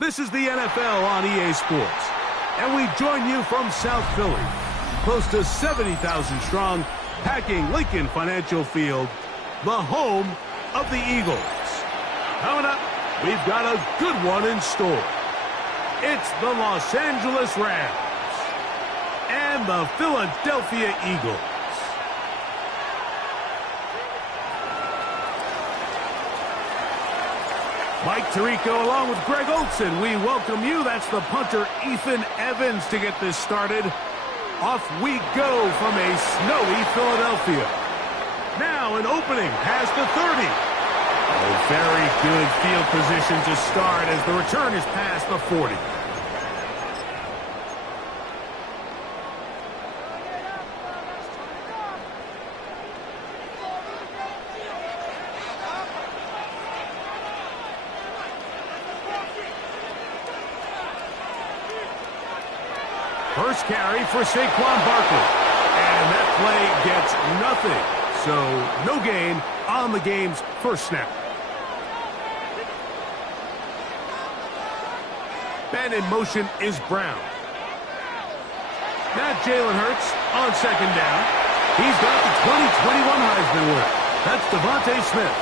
This is the NFL on EA Sports, and we join you from South Philly, close to 70,000 strong, packing Lincoln Financial Field, the home of the Eagles. Coming up, we've got a good one in store. It's the Los Angeles Rams and the Philadelphia Eagles. Mike Tirico along with Greg Olson. We welcome you. That's the punter, Ethan Evans, to get this started. Off we go from a snowy Philadelphia. Now an opening past the 30. A very good field position to start as the return is past the 40. First carry for Saquon Barkley. And that play gets nothing. So no gain on the game's first snap. Man in motion is Brown. Now Jalen Hurts on second down. He's got the 2021 Heisman winner. That's Devontae Smith.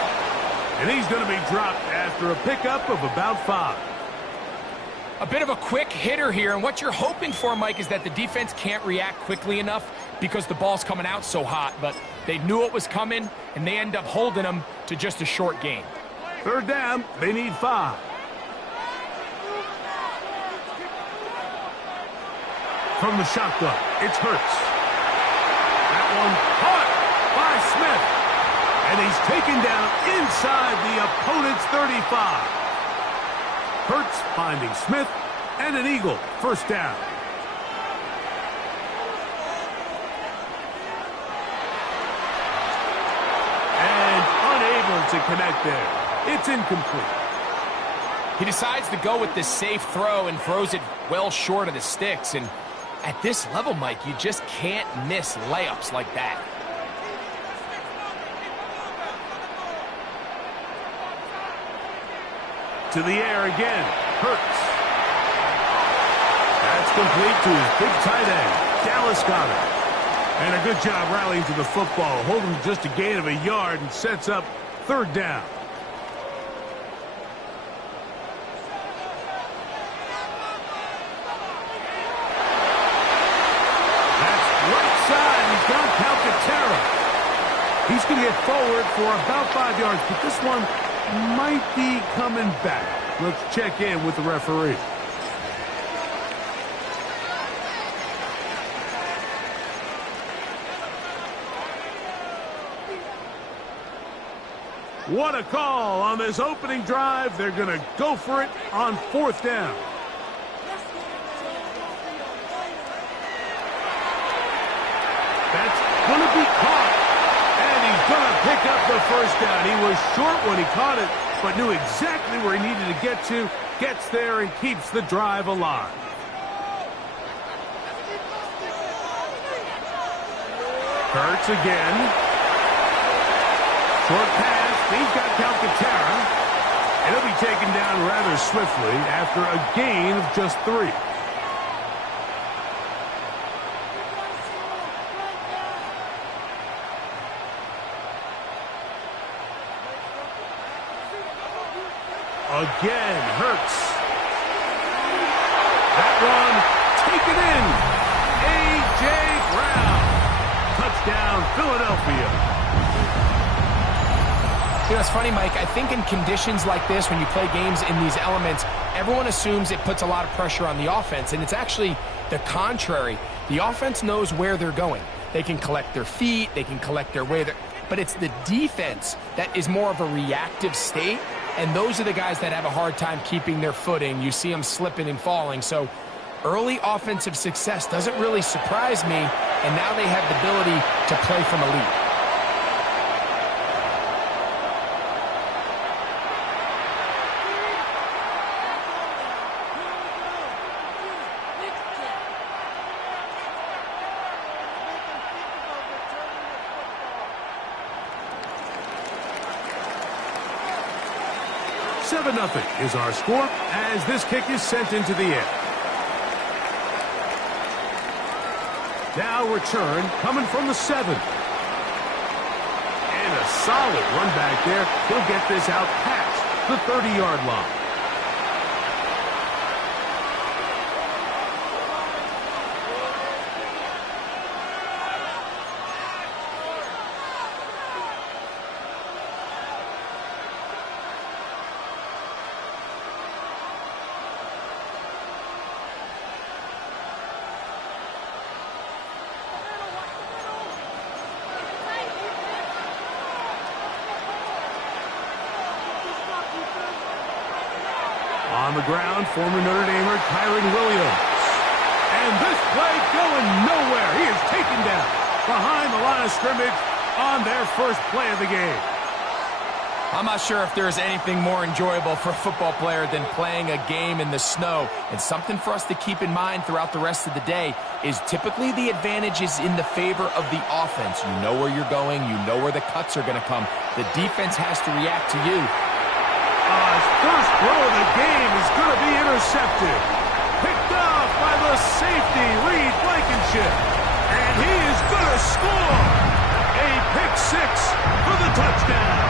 And he's going to be dropped after a pickup of about 5. A bit of a quick hitter here, and what you're hoping for, Mike, is that the defense can't react quickly enough because the ball's coming out so hot, but they knew it was coming, and they end up holding them to just a short gain. Third down, they need 5. From the shotgun, it's Hurts. That one caught by Smith, and he's taken down inside the opponent's 35. Hurts finding Smith, and an Eagle first down. And unable to connect there. It's incomplete. He decides to go with the safe throw and throws it well short of the sticks. And at this level, Mike, you just can't miss layups like that. To the air again, Hurts. That's complete to his big tight end, Dallas Goedert. And a good job rallying to the football, holding just a gain of a yard and sets up third down. That's right side. He's got Calcaterra. He's going to get forward for about 5 yards, but this one might be coming back. Let's check in with the referee. What a call on this opening drive. They're going to go for it on fourth down. That's going to be caught. And he's going to pick up the first down. He was short when he caught it, but knew exactly where he needed to get to. Gets there and keeps the drive alive. Hurts again. Short pass. He's got Calcaterra. And he'll be taken down rather swiftly after a gain of just 3. Again, Hurts. That one taken in. A.J. Brown. Touchdown, Philadelphia. You know, it's funny, Mike. I think in conditions like this, when you play games in these elements, everyone assumes it puts a lot of pressure on the offense, and it's actually the contrary. The offense knows where they're going. They can collect their feet. They can collect their way. But it's the defense that is more of a reactive state. And those are the guys that have a hard time keeping their footing. You see them slipping and falling. So early offensive success doesn't really surprise me. And now they have the ability to play from a lead. 7-0 is our score as this kick is sent into the air. Now return coming from the 7. And a solid run back there. He'll get this out past the 30-yard line. On the ground, former Notre Damer Kyron Williams. And this play going nowhere. He is taken down behind the line of scrimmage on their first play of the game. I'm not sure if there's anything more enjoyable for a football player than playing a game in the snow. And something for us to keep in mind throughout the rest of the day is typically the advantage is in the favor of the offense. You know where you're going. You know where the cuts are going to come. The defense has to react to you. His first throw of the game is going to be intercepted. Picked off by the safety, Reed Blankenship. And he is going to score. A pick 6 for the touchdown.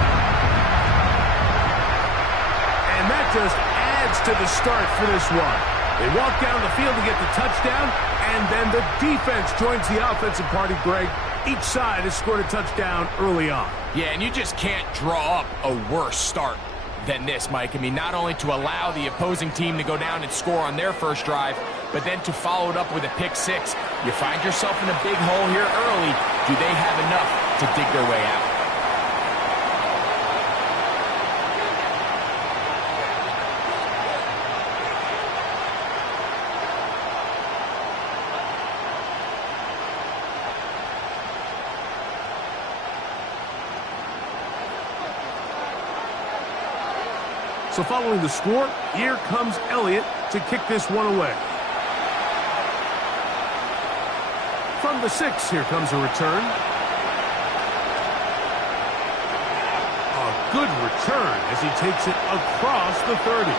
And that just adds to the start for this run. They walk down the field to get the touchdown, and then the defense joins the offensive party, Greg. Each side has scored a touchdown early on. Yeah, and you just can't draw up a worse start than this, Mike. I mean, not only to allow the opposing team to go down and score on their first drive, but then to follow it up with a pick 6. You find yourself in a big hole here early. Do they have enough to dig their way out? So following the score, here comes Elliott to kick this one away. From the 6, here comes a return. A good return as he takes it across the 30.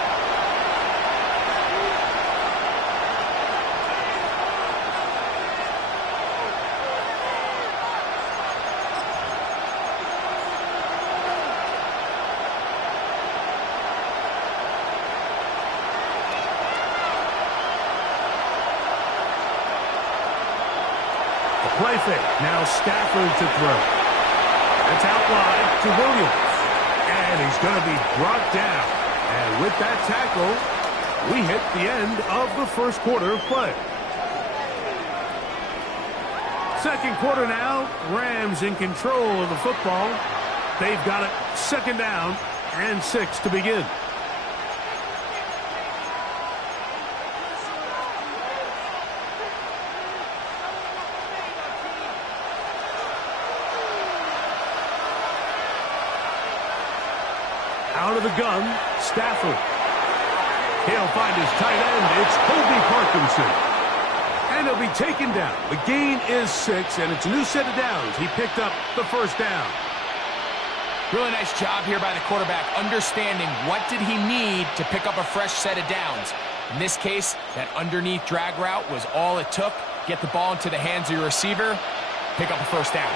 Play fake. Now Stafford to throw. That's out wide to Williams. And he's going to be brought down. And with that tackle, we hit the end of the first quarter of play. Second quarter now. Rams in control of the football. They've got it 2nd down and 6 to begin. Out of the gun, Stafford. He'll find his tight end. It's Colby Parkinson. And he'll be taken down. The gain is 6, and it's a new set of downs. He picked up the first down. Really nice job here by the quarterback, understanding what did he need to pick up a fresh set of downs. In this case, that underneath drag route was all it took. Get the ball into the hands of your receiver, pick up a first down.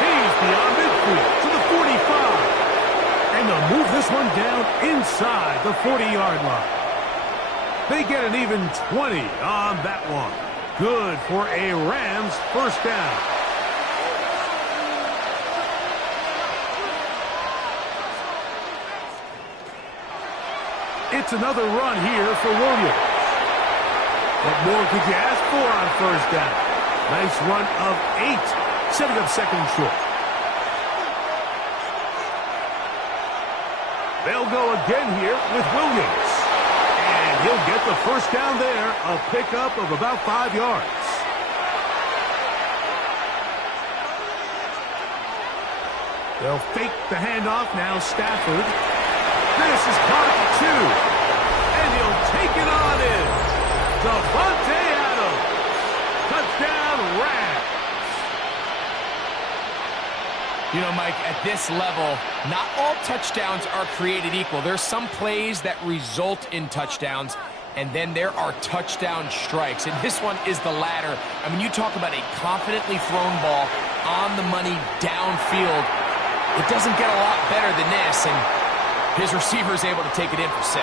He's beyond midfield to the 45. And they'll move this one down inside the 40-yard line. They get an even 20 on that one. Good for a Rams first down. It's another run here for Williams. What more could you ask for on first down? Nice run of 8, setting up second and short. They'll go again here with Williams. And he'll get the first down there, a pickup of about 5 yards. They'll fake the handoff now, Stafford. This is caught at the 2. And he'll take it on in. Davante Adams. Touchdown, Rams. You know, Mike, at this level, not all touchdowns are created equal. There's some plays that result in touchdowns, and then there are touchdown strikes. And this one is the latter. I mean, you talk about a confidently thrown ball on the money downfield. It doesn't get a lot better than this, and his receiver is able to take it in for 6.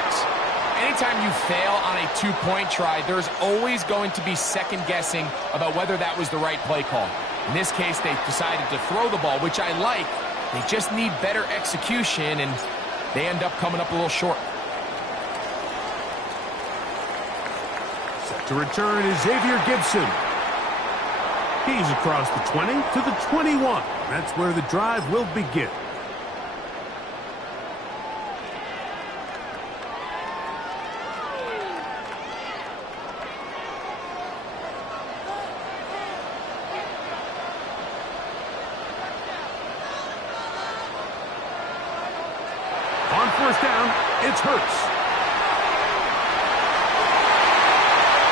Anytime you fail on a two-point try, there's always going to be second-guessing about whether that was the right play call. In this case, they decided to throw the ball, which I like. They just need better execution, and they end up coming up a little short. Set to return is Xavier Gibson. He's across the 20 to the 21. That's where the drive will begin. On first down, it's Hurts.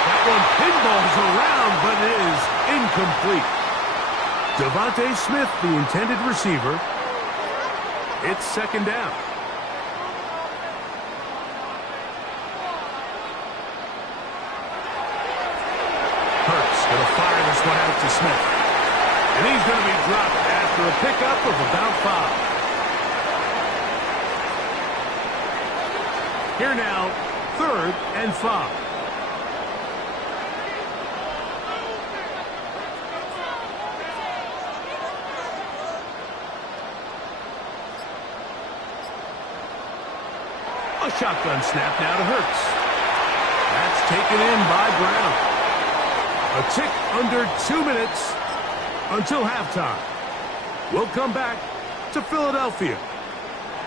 That one pinballs around, but is incomplete. Devontae Smith, the intended receiver. It's second down. Hurts going to fire this one out to Smith. And he's going to be dropped after a pickup of about 5. Here now, 3rd and 5. A shotgun snap now to Hurts. That's taken in by Brown. A tick under 2 minutes until halftime. We'll come back to Philadelphia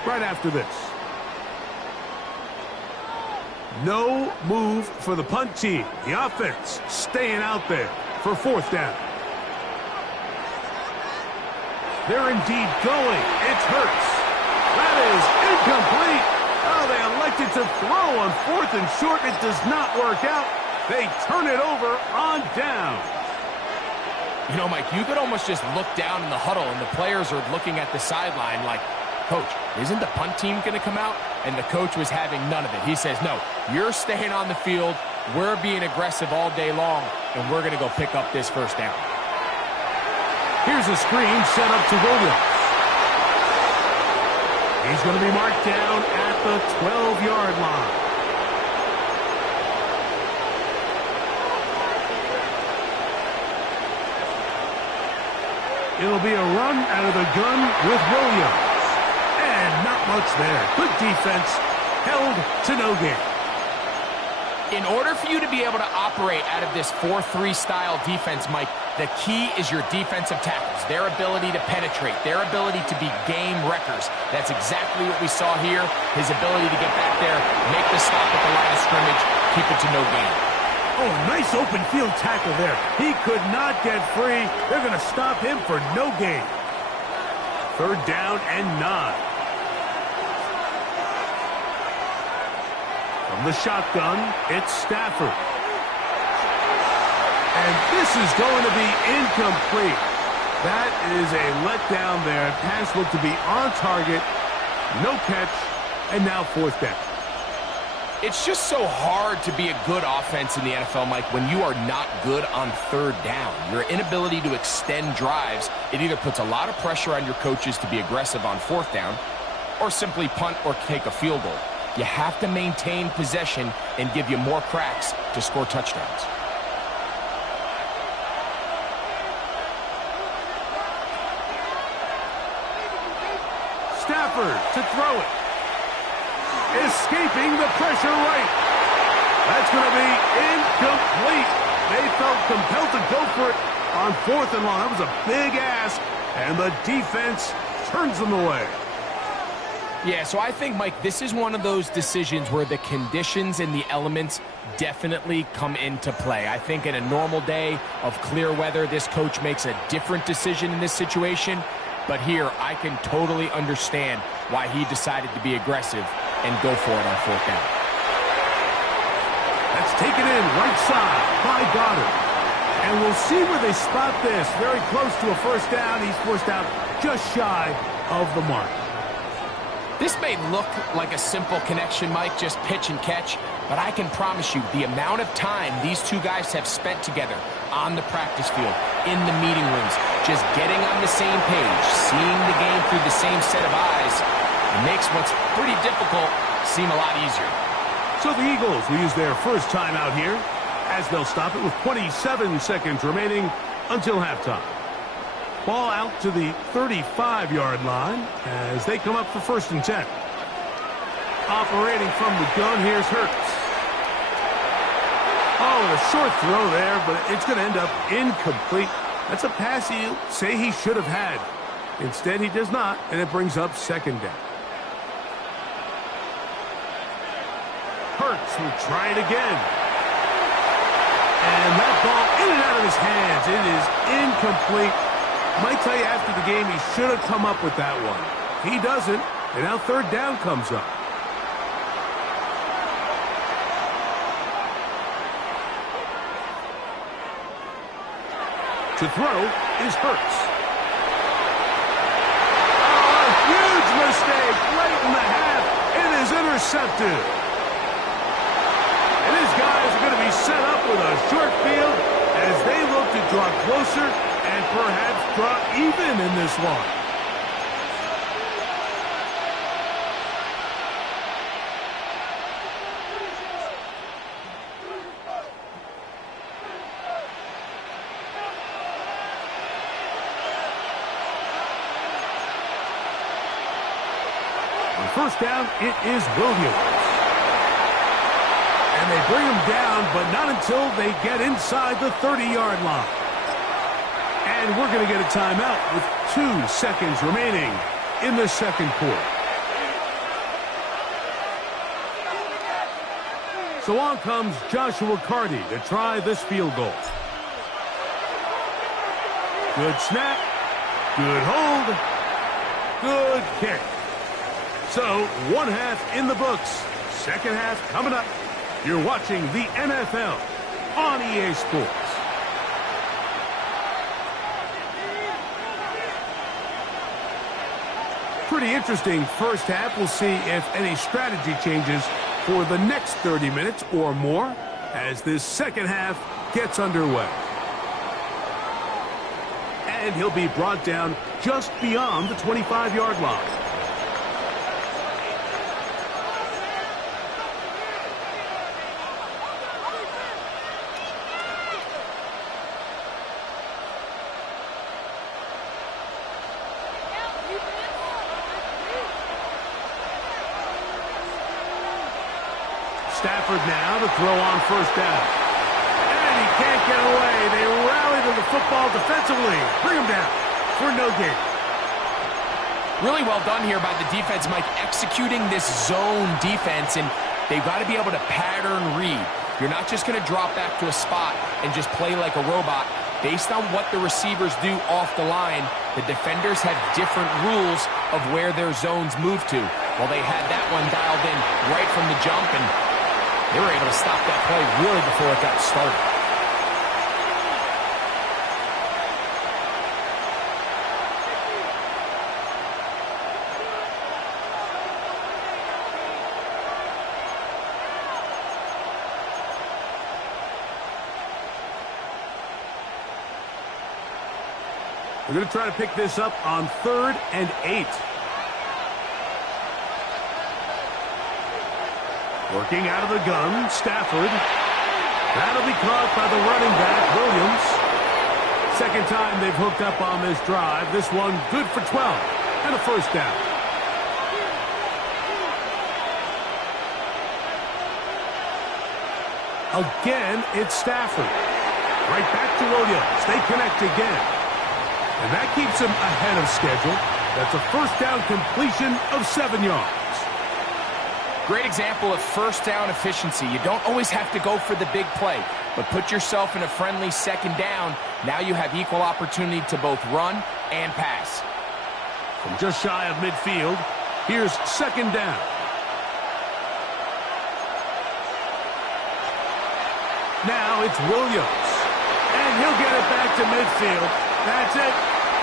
right after this. No move for the punt team. The offense staying out there for 4th down. They're indeed going. It's Hurts. That is incomplete. Oh, they elected to throw on 4th and short. It does not work out. They turn it over on down. You know, Mike, you could almost just look down in the huddle, and the players are looking at the sideline like, Coach, isn't the punt team going to come out? And the coach was having none of it. He says, no, you're staying on the field. We're being aggressive all day long, and we're going to go pick up this first down. Here's a screen set up to Williams. He's going to be marked down at the 12-yard line. It'll be a run out of the gun with Williams. And not much there. Good defense, held to no gain. In order for you to be able to operate out of this 4-3 style defense, Mike, the key is your defensive tackles, their ability to penetrate, their ability to be game wreckers. That's exactly what we saw here. His ability to get back there, make the stop at the line of scrimmage, keep it to no gain. Oh, nice open field tackle there. He could not get free. They're going to stop him for no gain. 3rd down and 9. From the shotgun, it's Stafford. And this is going to be incomplete. That is a letdown there. Pass looked to be on target. No catch. And now 4th down. It's just so hard to be a good offense in the NFL, Mike, when you are not good on 3rd down. Your inability to extend drives, it either puts a lot of pressure on your coaches to be aggressive on 4th down or simply punt or take a field goal. You have to maintain possession and give you more cracks to score touchdowns. Stafford to throw it. Escaping the pressure right. That's going to be incomplete. They felt compelled to go for it on 4th and long. That was a big ask, and the defense turns them away. Yeah, so I think, Mike, this is one of those decisions where the conditions and the elements definitely come into play. I think in a normal day of clear weather, this coach makes a different decision in this situation. But here, I can totally understand why he decided to be aggressive and go for it on 4th down. That's taken in right side by Goddard. And we'll see where they spot this. Very close to a first down. He's forced out just shy of the mark. This may look like a simple connection, Mike, just pitch and catch, but I can promise you the amount of time these two guys have spent together on the practice field, in the meeting rooms, just getting on the same page, seeing the game through the same set of eyes, it makes what's pretty difficult seem a lot easier. So the Eagles will use their first timeout here, as they'll stop it with 27 seconds remaining until halftime. Ball out to the 35-yard line as they come up for 1st and 10. Operating from the gun, here's Hurts. Oh, a short throw there, but it's going to end up incomplete. That's a pass you say he should have had. Instead, he does not, and it brings up 2nd down. Hurts will try it again. And that ball in and out of his hands. It is incomplete. Might tell you after the game he should have come up with that one. He doesn't, and now 3rd down comes up. To throw is Hurts. Oh, a huge mistake late in the half. It is intercepted. And his guys are going to be set up with a short field as they look to draw closer and perhaps draw even in this one. On 1st down, it is Williams. And they bring him down, but not until they get inside the 30-yard line. And we're going to get a timeout with 2 seconds remaining in the 2nd quarter. So on comes Joshua Carty to try this field goal. Good snap. Good hold. Good kick. So 1 half in the books. 2nd half coming up. You're watching the NFL on EA Sports. Pretty interesting first half. We'll see if any strategy changes for the next 30 minutes or more as this 2nd half gets underway. And he'll be brought down just beyond the 25-yard line. Stafford now to throw on 1st down. And he can't get away. They rally to the football defensively. Bring him down for no gain. Really well done here by the defense, Mike, executing this zone defense, and they've got to be able to pattern read. You're not just going to drop back to a spot and just play like a robot. Based on what the receivers do off the line, the defenders have different rules of where their zones move to. Well, they had that one dialed in right from the jump, and they were able to stop that play really before it got started. We're going to try to pick this up on 3rd and 8. Working out of the gun, Stafford. That'll be caught by the running back, Williams. 2nd time they've hooked up on this drive. This one good for 12 and a 1st down. Again, it's Stafford. Right back to Williams. They connect again. And that keeps him ahead of schedule. That's a 1st down completion of 7 yards. Great example of 1st down efficiency. You don't always have to go for the big play, but put yourself in a friendly 2nd down. Now you have equal opportunity to both run and pass. From just shy of midfield, here's 2nd down. Now it's Williams. And he'll get it back to midfield. That's it.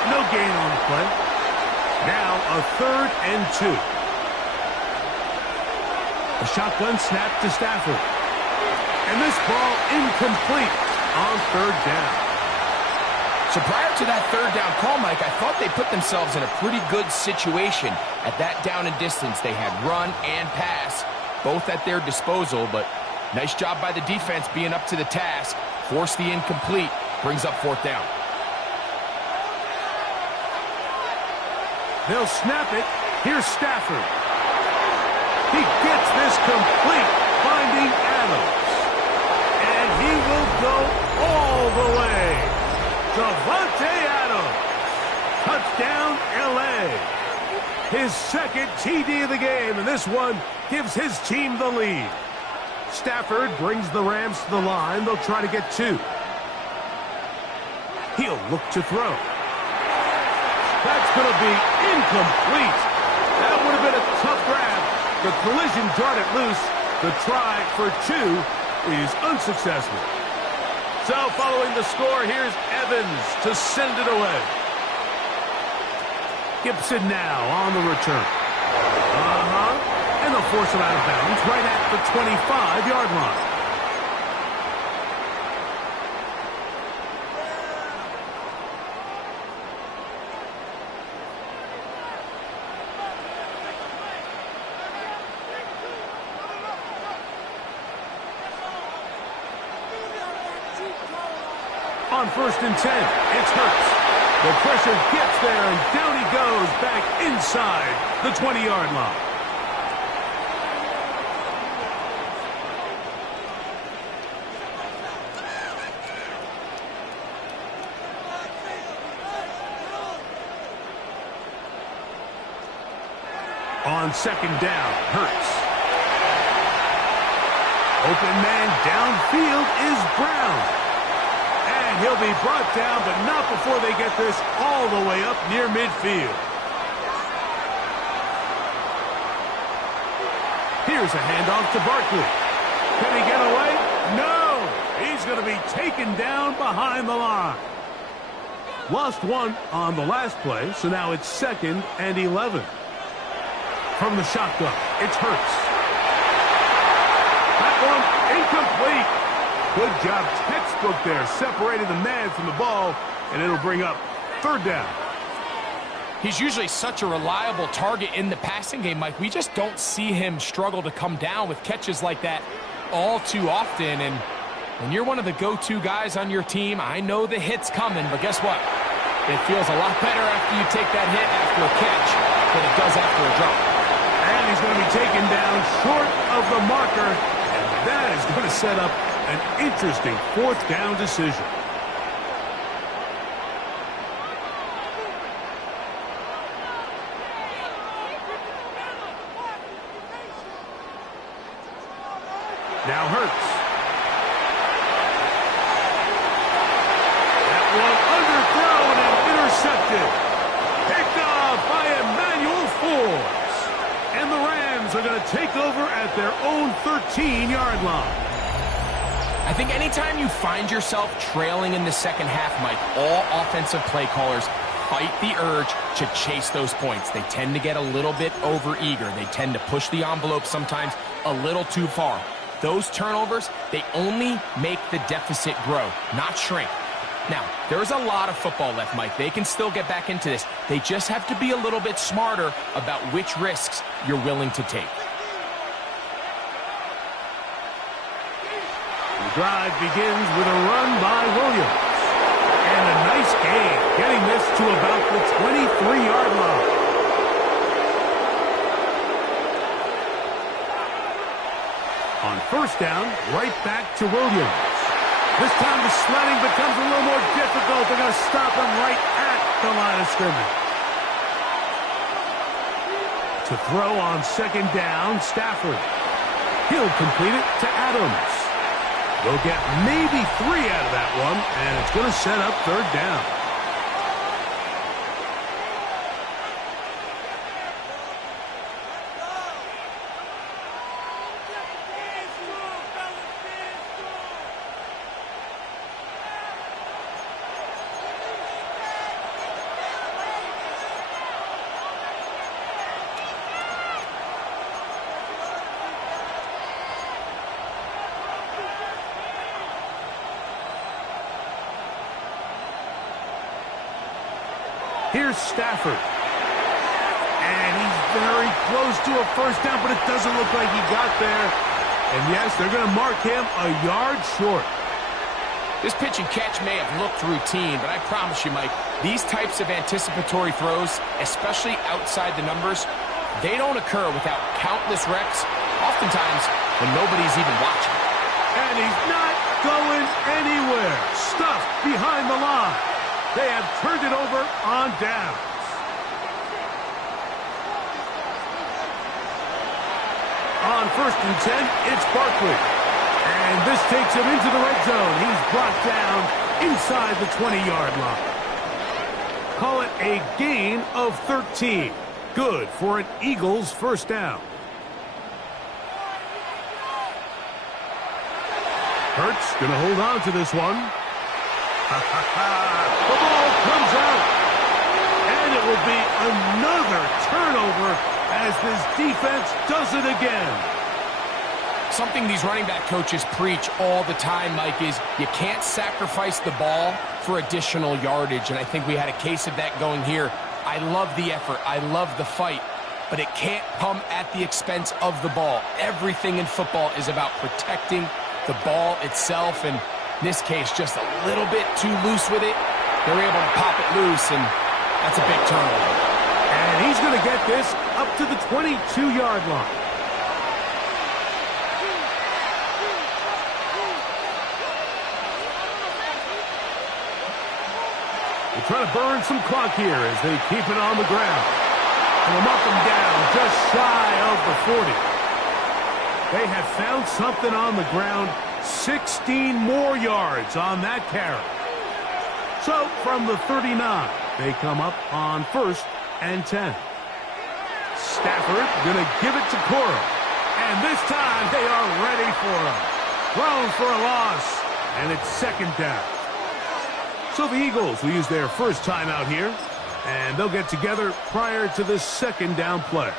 No gain on the play. Now a 3rd and 2. A shotgun snap to Stafford. And this ball incomplete on 3rd down. So prior to that 3rd down call, Mike, I thought they put themselves in a pretty good situation at that down and distance. They had run and pass, both at their disposal, but nice job by the defense being up to the task. Force the incomplete, brings up 4th down. They'll snap it. Here's Stafford. He gets this complete, finding Adams. And he will go all the way. Davante Adams. Touchdown, L.A. His 2nd TD of the game, and this one gives his team the lead. Stafford brings the Rams to the line. They'll try to get 2. He'll look to throw. That's going to be incomplete. That would have been a tough grab. The collision darted loose. The try for 2 is unsuccessful. So following the score, here's Evans to send it away. Gibson now on the return. And they'll force him out of bounds right at the 25-yard line. On 1st and 10, it's Hurts. The pressure gets there, and down he goes back inside the 20-yard line. On 2nd down, Hurts. Open man downfield is Brown. And he'll be brought down, but not before they get this all the way up near midfield. Here's a handoff to Barkley. Can he get away? No! He's going to be taken down behind the line. Lost 1 on the last play, so now it's 2nd and 11. From the shotgun, it's Hurts. That one incomplete. Good job, textbook there, separating the man from the ball, and it'll bring up 3rd down. He's usually such a reliable target in the passing game, Mike. We just don't see him struggle to come down with catches like that all too often. And when you're one of the go-to guys on your team, I know the hit's coming, but guess what? It feels a lot better after you take that hit after a catch than it does after a drop. And he's going to be taken down short of the marker, and that is going to set up an interesting 4th down decision. Now Hurts. That one underthrown and intercepted. Picked off by Emmanuel Forbes. And the Rams are going to take over at their own 13-yard line. I think anytime you find yourself trailing in the second half, Mike, all offensive play callers fight the urge to chase those points. They tend to get a little bit overeager. They tend to push the envelope sometimes a little too far. Those turnovers, they only make the deficit grow, not shrink. Now, there's a lot of football left, Mike. They can still get back into this. They just have to be a little bit smarter about which risks you're willing to take. The drive begins with a run by Williams. And a nice gain, getting this to about the 23-yard line. On 1st down, right back to Williams. This time the sledding becomes a little more difficult. They're going to stop him right at the line of scrimmage. To throw on 2nd down, Stafford. He'll complete it to Adams. They'll get maybe 3 out of that one, and it's going to set up 3rd down. Here's Stafford. And he's very close to a first down, but it doesn't look like he got there. And yes, they're going to mark him a yard short. This pitch and catch may have looked routine, but I promise you, Mike, these types of anticipatory throws, especially outside the numbers, they don't occur without countless reps, oftentimes when nobody's even watching. And he's not going anywhere. Stuffed behind the line. They have turned it over on downs. On 1st and 10, it's Barkley. And this takes him into the red zone. He's brought down inside the 20-yard line. Call it a gain of 13. Good for an Eagles first down. Hurts going to hold on to this one. The ball comes out. And it will be another turnover as this defense does it again. Something these running back coaches preach all the time, Mike, is you can't sacrifice the ball for additional yardage. And I think we had a case of that going here. I love the effort. I love the fight. But it can't come at the expense of the ball. Everything in football is about protecting the ball itself. And in this case, just a little bit too loose with it. They're able to pop it loose, and that's a big turnover. And he's going to get this up to the 22-yard line. They're trying to burn some clock here as they keep it on the ground. And they'll mark them down just shy of the 40. They have found something on the ground. 16 more yards on that carry. So from the 39, they come up on 1st and 10. Stafford going to give it to Cora. And this time they are ready for him. Thrown for a loss. And it's 2nd down. So the Eagles will use their first timeout here, and they'll get together prior to the 2nd down play.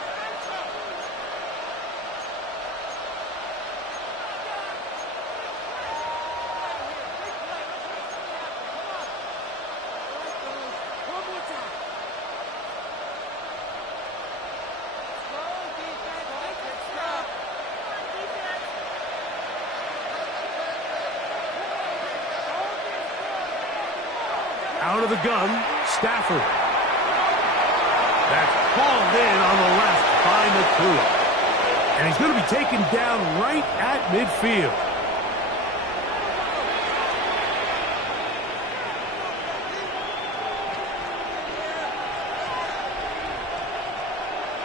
Out of the gun, Stafford. That's hauled in on the left by McCool. And he's going to be taken down right at midfield.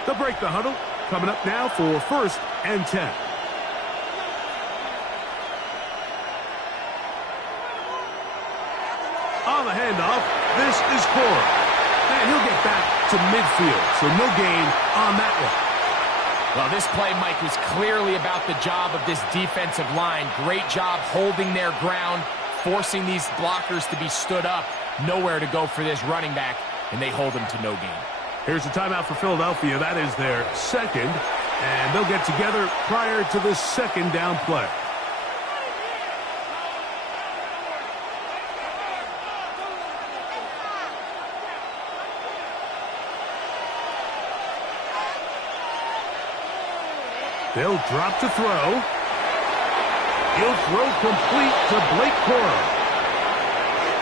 They'll break the huddle. Coming up now for 1st and 10. On the handoff, this is Cora. And he'll get back to midfield, so no gain on that one. Well, this play, Mike, was clearly about the job of this defensive line. Great job holding their ground, forcing these blockers to be stood up. Nowhere to go for this running back, and they hold him to no gain. Here's a timeout for Philadelphia. That is their 2nd, and they'll get together prior to the 2nd down play. They'll drop to throw. He'll throw complete to Blake Cora.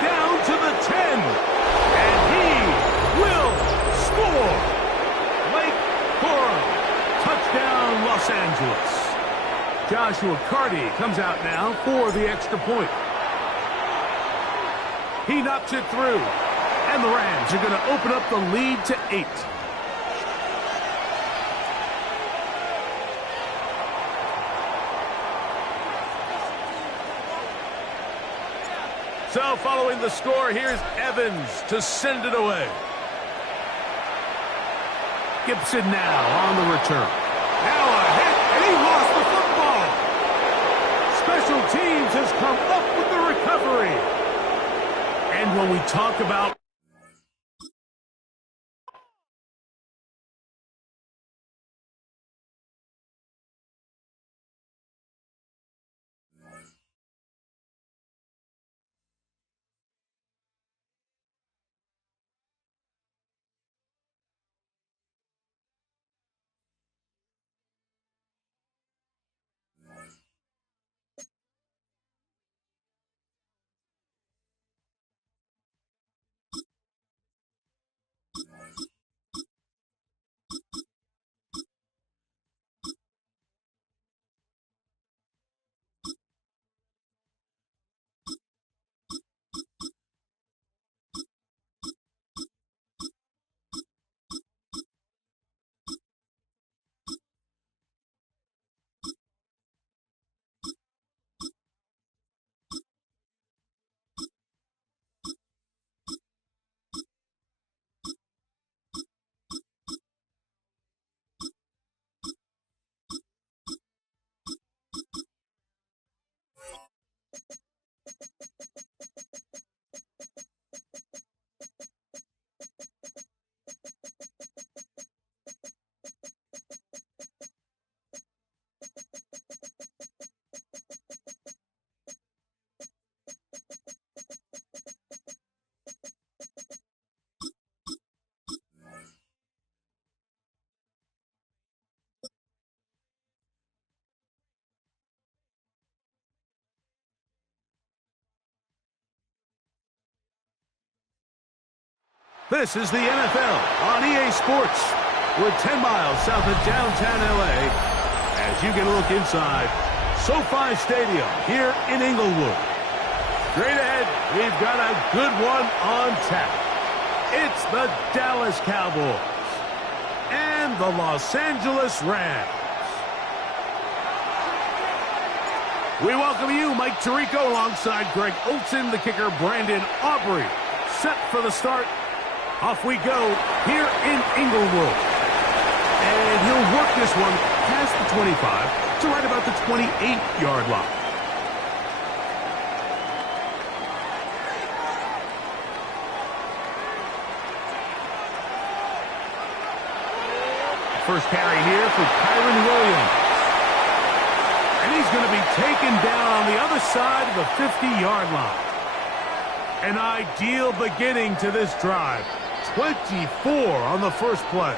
Down to the 10. And he will score. Blake Cora. Touchdown, Los Angeles. Joshua Carty comes out now for the extra point. He knocks it through. And the Rams are going to open up the lead to 8. So following the score, here's Evans to send it away. Gibson now on the return. Now a hit, and he lost the football. Special teams has come up with the recovery. And when we talk about This is the NFL on EA Sports. We're 10 miles south of downtown L.A. as you get a look inside SoFi Stadium here in Inglewood. Straight ahead, we've got a good one on tap. It's the Dallas Cowboys and the Los Angeles Rams. We welcome you, Mike Tirico, alongside Greg Olson, the kicker, Brandon Aubrey. Set for the start. Off we go here in Inglewood. And he'll work this one past the 25 to right about the 28-yard line. First carry here for Kyron Williams. And he's going to be taken down on the other side of the 50-yard line. An ideal beginning to this drive. 24 on the first play.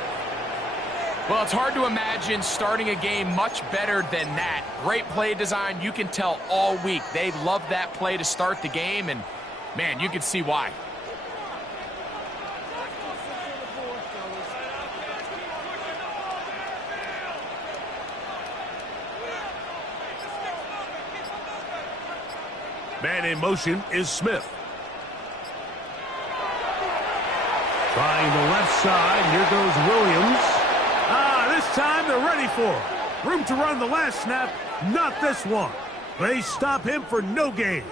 Well, it's hard to imagine starting a game much better than that. Great play design. You can tell all week they love that play to start the game, and, man, you can see why. Man in motion is Smith. Trying the left side. Here goes Williams. This time they're ready for it. Room to run the last snap. Not this one. They stop him for no gain.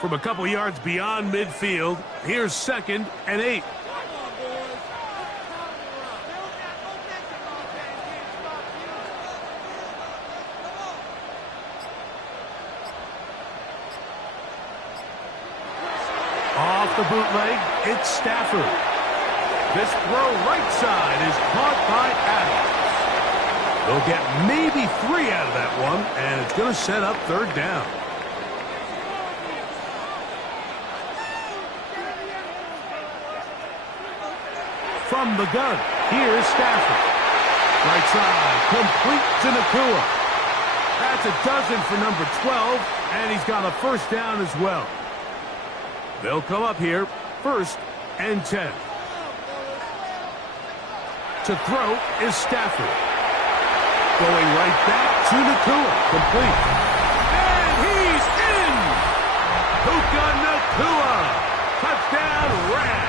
From a couple yards beyond midfield, here's 2nd and 8. Off the bootleg, it's Stafford. This throw right side is caught by Adams. They'll get maybe 3 out of that one, and it's going to set up 3rd down. From the gun, here's Stafford. Right side, complete to Nakua. That's a dozen for number 12, and he's got a 1st down as well. They'll come up here, 1st and 10. To throw is Stafford. Going right back to Nakua. Complete. And he's in! Puka Nakua. Touchdown, Rams.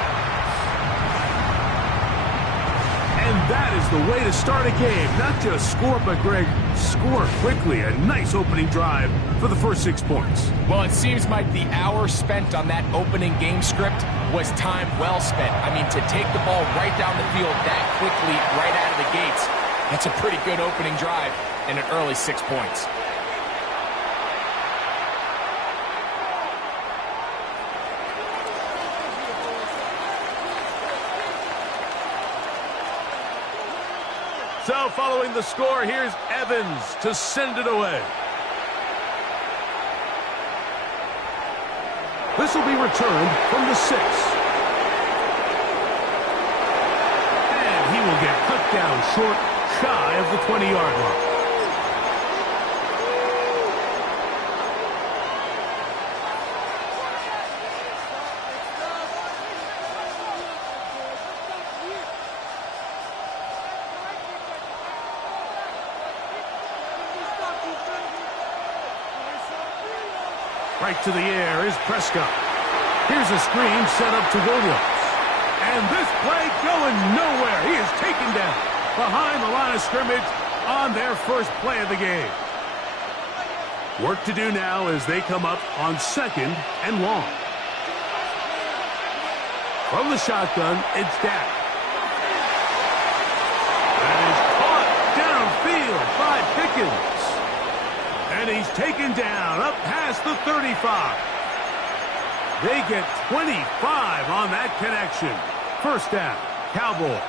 And that is the way to start a game. Not just score, but, Greg, score quickly. A nice opening drive for the first 6 points. Well, it seems like the hour spent on that opening game script was time well spent. I mean, to take the ball right down the field that quickly, right out of the gates, that's a pretty good opening drive and an early 6 points. So, following the score, here's Evans to send it away. This will be returned from the 6. And he will get cut down short, shy of the 20-yard line. Right to the air is Prescott. Here's a screen set up to Williams. And this play going nowhere. He is taken down behind the line of scrimmage on their first play of the game. Work to do now as they come up on 2nd and long. From the shotgun, it's Dak. That is caught downfield by Pickens. And he's taken down up past the 35. They get 25 on that connection. 1st down, Cowboys.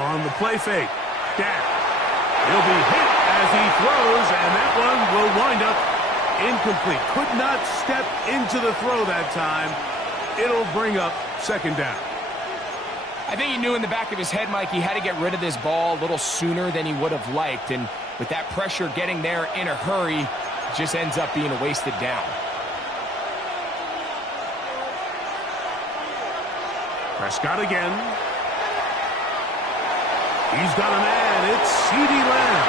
On the play fake, Dak. He'll be hit as he throws, and that one will wind up incomplete. Could not step into the throw that time. It'll bring up second down. I think he knew in the back of his head, Mike, he had to get rid of this ball a little sooner than he would have liked. And with that pressure getting there in a hurry, it just ends up being a wasted down. Prescott again. He's got a man. It's CeeDee Lamb.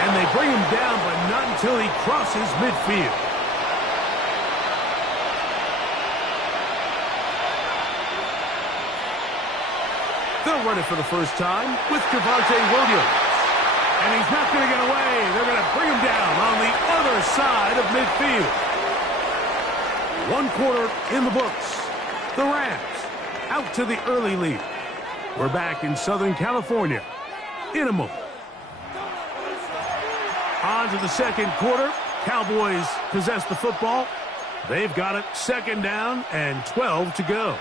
And they bring him down, but not until he crosses midfield. They'll run it for the first time with Javonte Williams. And he's not going to get away. They're going to bring him down on the other side of midfield. 1 quarter in the books. The Rams out to the early lead. We're back in Southern California in a moment. On to the second quarter. Cowboys possess the football. They've got it, second down and 12 to go.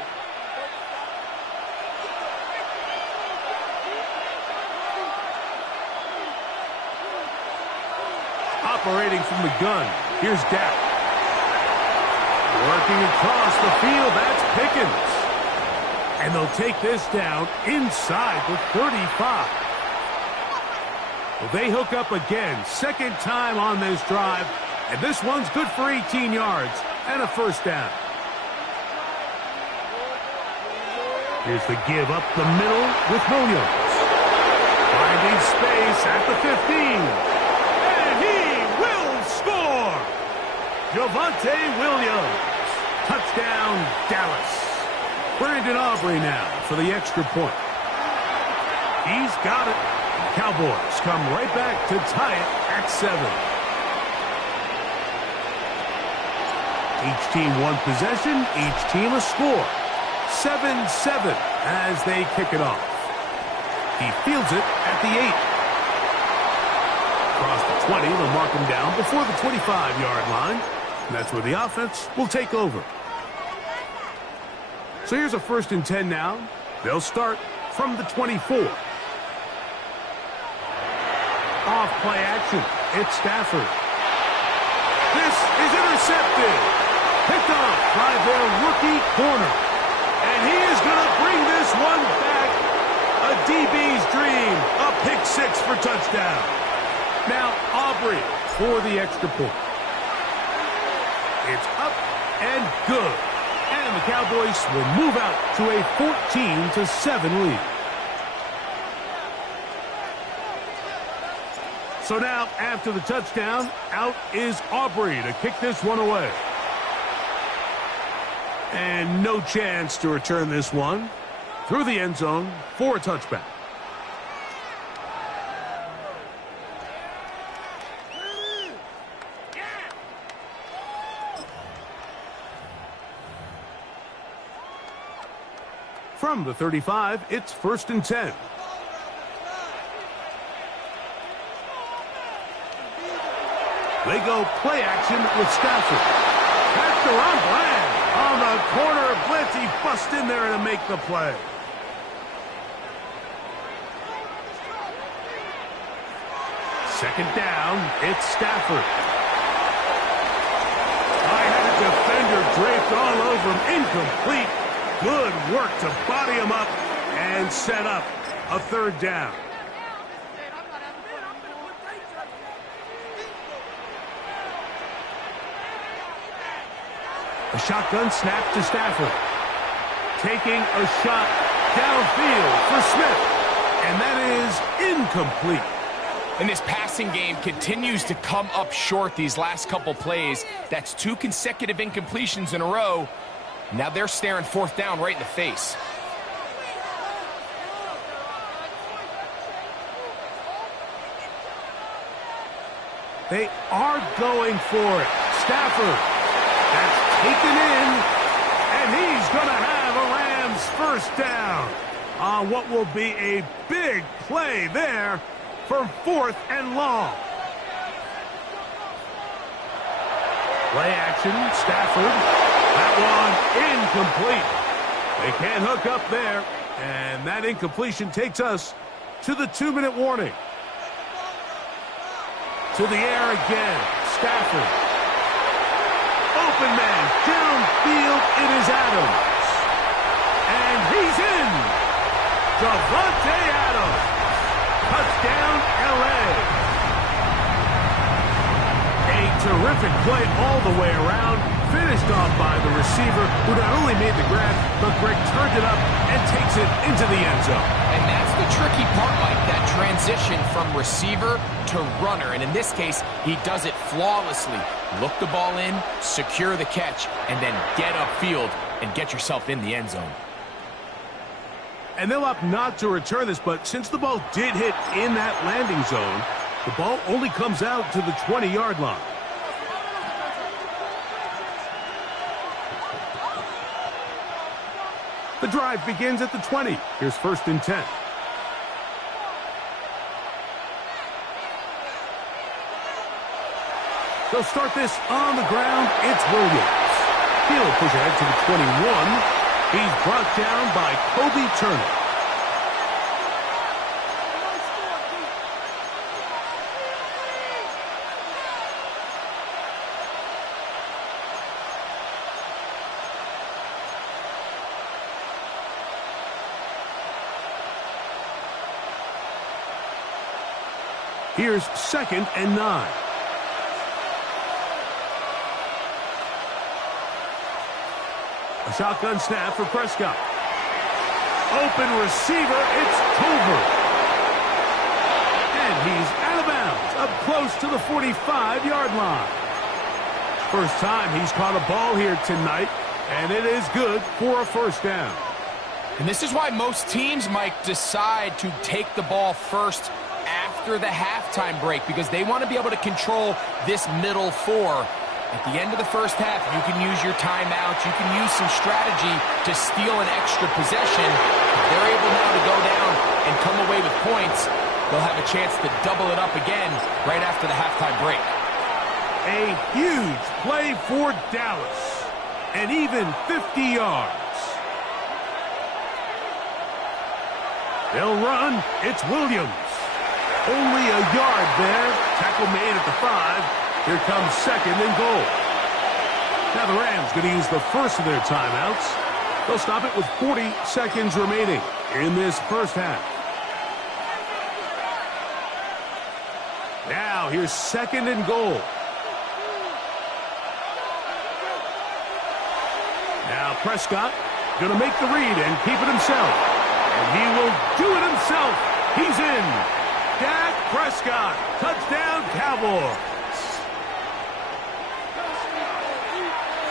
Operating from the gun, here's Dak. Working across the field, that's Pickens. And they'll take this down inside the 35. Well, they hook up again, second time on this drive, and this one's good for 18 yards and a first down. Here's the give up the middle with Williams. Finding space at the 15. Javonte Williams. Touchdown, Dallas. Brandon Aubrey now for the extra point. He's got it. Cowboys come right back to tie it at 7. Each team one possession, each team a score. 7-7 as they kick it off. He fields it at the 8. Across the 20, they'll mark him down before the 25-yard line. And that's where the offense will take over. So here's a 1st and 10 now. They'll start from the 24. Off play action. It's Stafford. This is intercepted. Picked off by their rookie corner. And he is going to bring this one back. A DB's dream. A pick 6 for touchdown. Now Aubrey for the extra point. It's up and good. And the Cowboys will move out to a 14-7 lead. So now, after the touchdown, out is Aubrey to kick this one away. And no chance to return this one through the end zone for a touchback. From the 35, it's 1st and 10. They go play action with Stafford. That's the run Bland. On the corner blitz, he busts in there to make the play. Second down, it's Stafford. I had a defender draped all over him, incomplete. Good work to body him up and set up a 3rd down. A shotgun snap to Stafford. Taking a shot downfield for Smith. And that is incomplete. And this passing game continues to come up short these last couple plays. That's 2 consecutive incompletions in a row. Now they're staring 4th down right in the face. They are going for it. Stafford. That's taken in. And he's going to have a Rams 1st down on what will be a big play there for 4th and long. Play action. Stafford. That one incomplete. They can't hook up there. And that incompletion takes us to the 2-minute warning. To the air again. Stafford. open man. Downfield, it is Adams. And he's in. Davante Adams. Touchdown, L.A. A terrific play all the way around. Finished off by the receiver, who not only made the grab, but Greg turned it up and takes it into the end zone. And that's the tricky part, Mike, that transition from receiver to runner. And in this case, he does it flawlessly. Look the ball in, secure the catch, and then get upfield and get yourself in the end zone. And they'll opt not to return this, but since the ball did hit in that landing zone, the ball only comes out to the 20-yard line. The drive begins at the 20. Here's 1st and 10. They'll start this on the ground. It's Williams. He'll push ahead to the 21. He's brought down by Kobe Turner. Here's 2nd and 9. A shotgun snap for Prescott. Open receiver, it's Tolbert. And he's out of bounds, up close to the 45-yard line. First time he's caught a ball here tonight, and it is good for a 1st down. And this is why most teams, Mike, decide to take the ball first after the halftime break, because they want to be able to control this middle 4. At the end of the first half, you can use your timeouts, you can use some strategy to steal an extra possession. If they're able now to go down and come away with points, they'll have a chance to double it up again right after the halftime break. A huge play for Dallas, and even 50 yards. They'll run, it's Williams. Only a yard there. Tackle made at the 5. Here comes 2nd and goal. Now the Rams going to use the first of their timeouts. They'll stop it with 40 seconds remaining in this first half. Now here's 2nd and goal. Now Prescott going to make the read and keep it himself. And he will do it himself. He's in. Dak Prescott, touchdown Cowboys.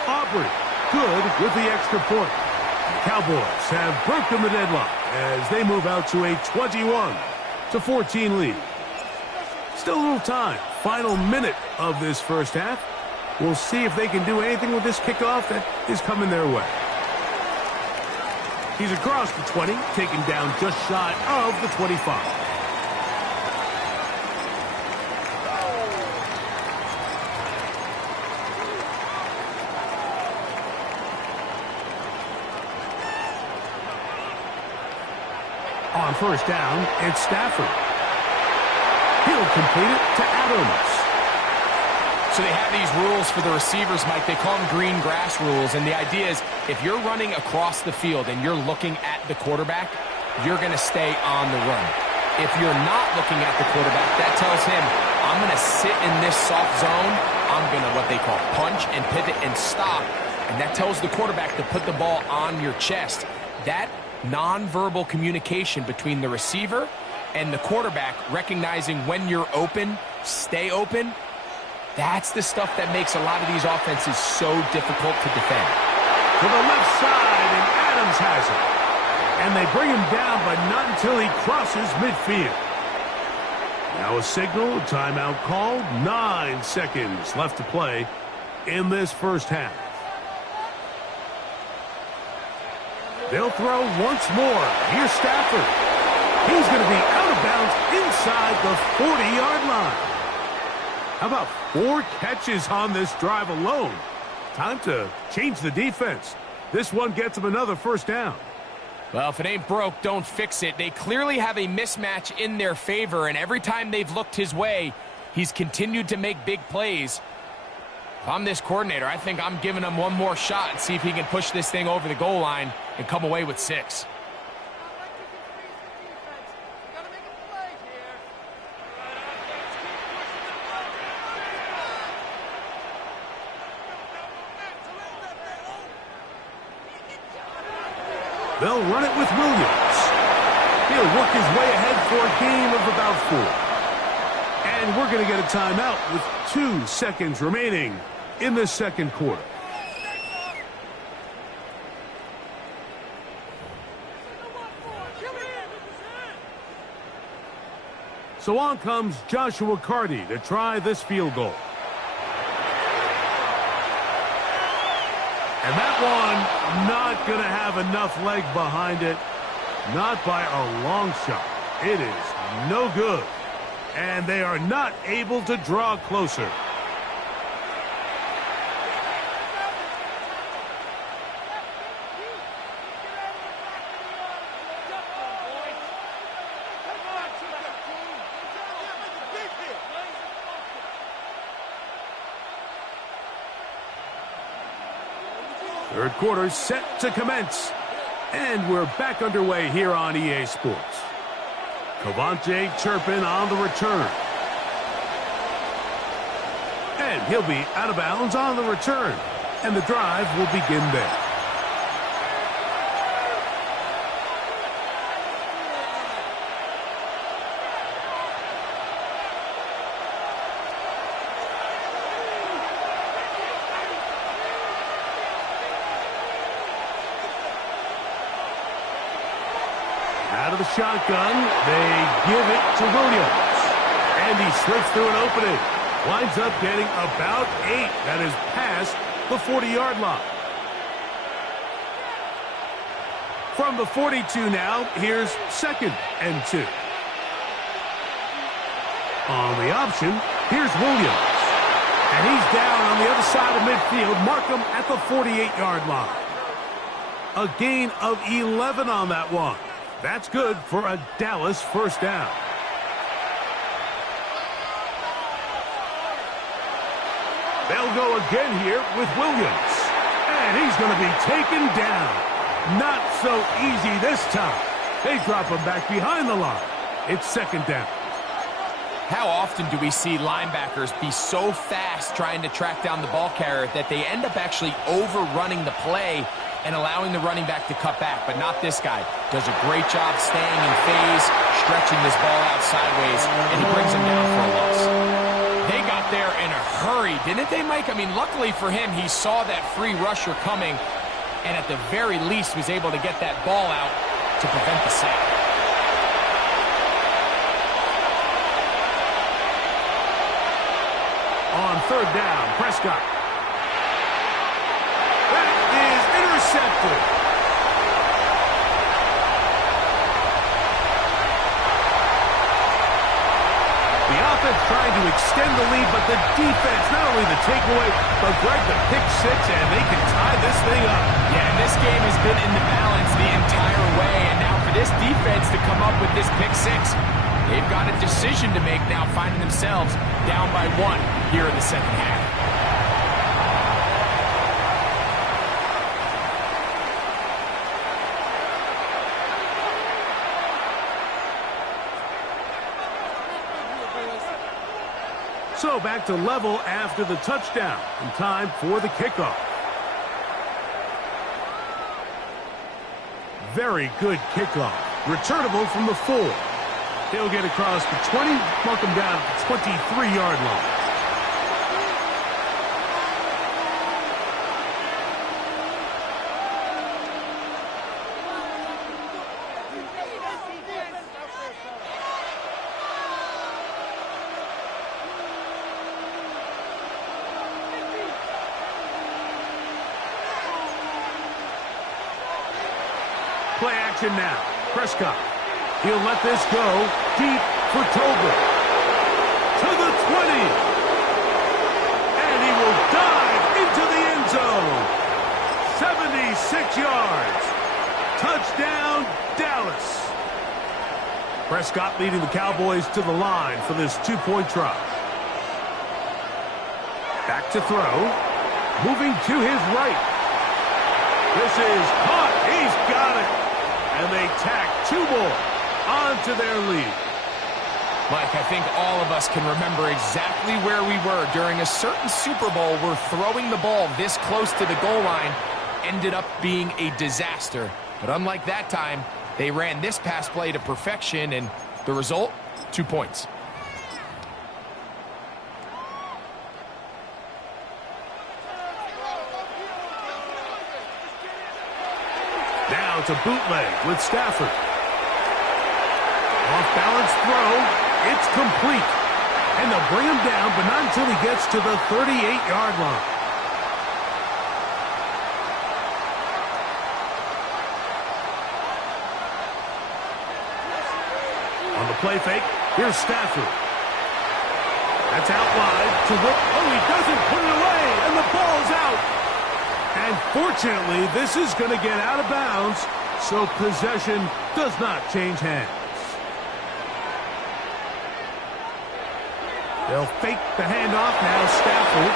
Aubrey, good with the extra point. The Cowboys have broken the deadlock as they move out to a 21-14 lead. Still a little time. Final minute of this first half. We'll see if they can do anything with this kickoff that is coming their way. He's across the 20, taken down just shy of the 25. On 1st down, it's Stafford. He'll complete it to Adams. So they have these rules for the receivers, Mike. They call them green grass rules. And the idea is if you're running across the field and you're looking at the quarterback, you're going to stay on the run. If you're not looking at the quarterback, that tells him, I'm going to sit in this soft zone. I'm going to what they call punch and pivot and stop. And that tells the quarterback to put the ball on your chest. That nonverbal communication between the receiver and the quarterback, recognizing when you're open, stay open, that's the stuff that makes a lot of these offenses so difficult to defend. To the left side, and Adams has it. And they bring him down, but not until he crosses midfield. Now a signal, timeout called, 9 seconds left to play in this first half. They'll throw once more. Here's Stafford. He's going to be out of bounds inside the 40-yard line. How about 4 catches on this drive alone? Time to change the defense. This one gets him another 1st down. Well, if it ain't broke, don't fix it. They clearly have a mismatch in their favor, and every time they've looked his way, he's continued to make big plays. I'm this coordinator, I think I'm giving him one more shot and see if he can push this thing over the goal line and come away with 6. They'll run it with Williams. He'll work his way ahead for a gain of about 4. And we're going to get a timeout with 2 seconds remaining in the second quarter. So on comes Joshua Carty to try this field goal. And that one not going to have enough leg behind it. Not by a long shot. It is no good. And they are not able to draw closer. Third quarter set to commence. And we're back underway here on EA Sports. Cavante Turpin on the return. And he'll be out of bounds on the return. And the drive will begin there. Out of the shotgun, they give it to Williams. And he slips through an opening. Winds up getting about 8. That is past the 40-yard line. From the 42 now, here's 2nd and 2. On the option, here's Williams. And he's down on the other side of midfield. Mark him at the 48-yard line. A gain of 11 on that one. That's good for a Dallas first down. They'll go again here with Williams. And he's going to be taken down. Not so easy this time. They drop him back behind the line. It's 2nd down. How often do we see linebackers be so fast trying to track down the ball carrier that they end up actually overrunning the play and allowing the running back to cut back, but not this guy. Does a great job staying in phase, stretching this ball out sideways, and he brings him down for a loss. They got there in a hurry, didn't they, Mike? I mean, luckily for him, he saw that free rusher coming, and at the very least was able to get that ball out to prevent the sack. On 3rd down, Prescott. Intercepted. The offense trying to extend the lead, but the defense, not only the takeaway, but Greg, the pick 6, and they can tie this thing up. Yeah, and this game has been in the balance the entire way, and now for this defense to come up with this pick 6, they've got a decision to make now, finding themselves down by 1 here in the second half. So back to level after the touchdown. And time for the kickoff. Very good kickoff. Returnable from the 4. He'll get across the 20, mark him down at the 23-yard line. Play action now. Prescott. He'll let this go deep for Tolbert. To the 20. And he will dive into the end zone. 76 yards. Touchdown, Dallas. Prescott leading the Cowboys to the line for this 2-point try. Back to throw. Moving to his right. This is caught. He's got it. And they tack 2 more onto their lead. Mike, I think all of us can remember exactly where we were during a certain Super Bowl where throwing the ball this close to the goal line ended up being a disaster. But unlike that time, they ran this pass play to perfection, and the result, 2 points. Now it's a bootleg with Stafford. Off-balance throw. It's complete. And they'll bring him down, but not until he gets to the 38-yard line. On the play fake, here's Stafford. That's out wide to Whip. Oh, he doesn't put it away, and the ball's out. And fortunately, this is going to get out of bounds, so possession does not change hands. They'll fake the handoff. Now Stafford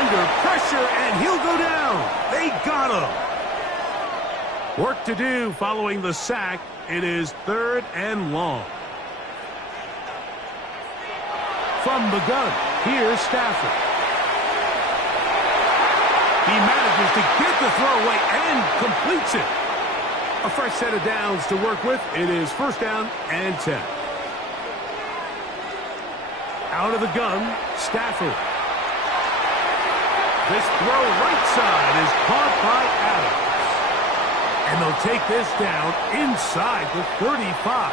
under pressure, and he'll go down. They got him. Work to do following the sack. It is 3rd and long. From the gun, here's Stafford. He manages to get the throw away and completes it. A fresh set of downs to work with. It is 1st down and 10. Out of the gun, Stafford. This throw right side is caught by Adams. And they'll take this down inside the 35.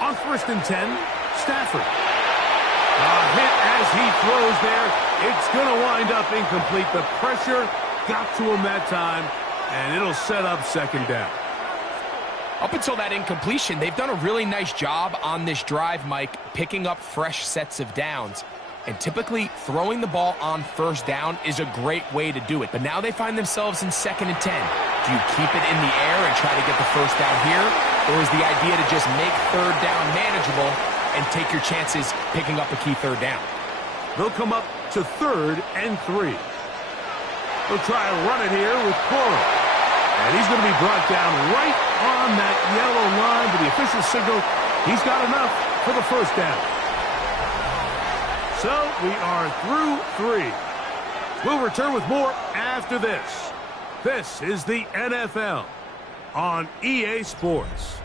On 1st and 10, Stafford. A hit as he throws there. It's going to wind up incomplete. The pressure got to him that time, and it'll set up 2nd down. Up until that incompletion, they've done a really nice job on this drive, Mike, picking up fresh sets of downs. And typically, throwing the ball on 1st down is a great way to do it. But now they find themselves in 2nd and 10. Do you keep it in the air and try to get the 1st down here? Or is the idea to just make 3rd down manageable and take your chances picking up a key 3rd down? They'll come up to 3rd and 3. They'll try to run it here with Cora. And he's going to be brought down right on that yellow line, but the official signal, he's got enough for the 1st down. So we are through 3. We'll return with more after this. This is the NFL on EA Sports.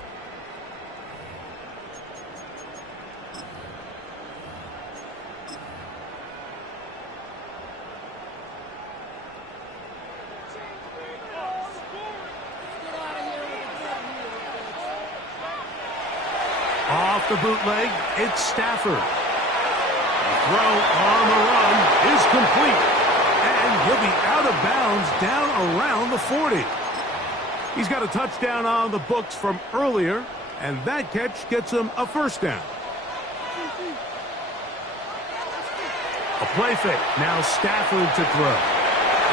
Off the bootleg, it's Stafford. The throw on the run is complete. And he'll be out of bounds down around the 40. He's got a touchdown on the books from earlier, and that catch gets him a 1st down. A play fake. Now Stafford to throw.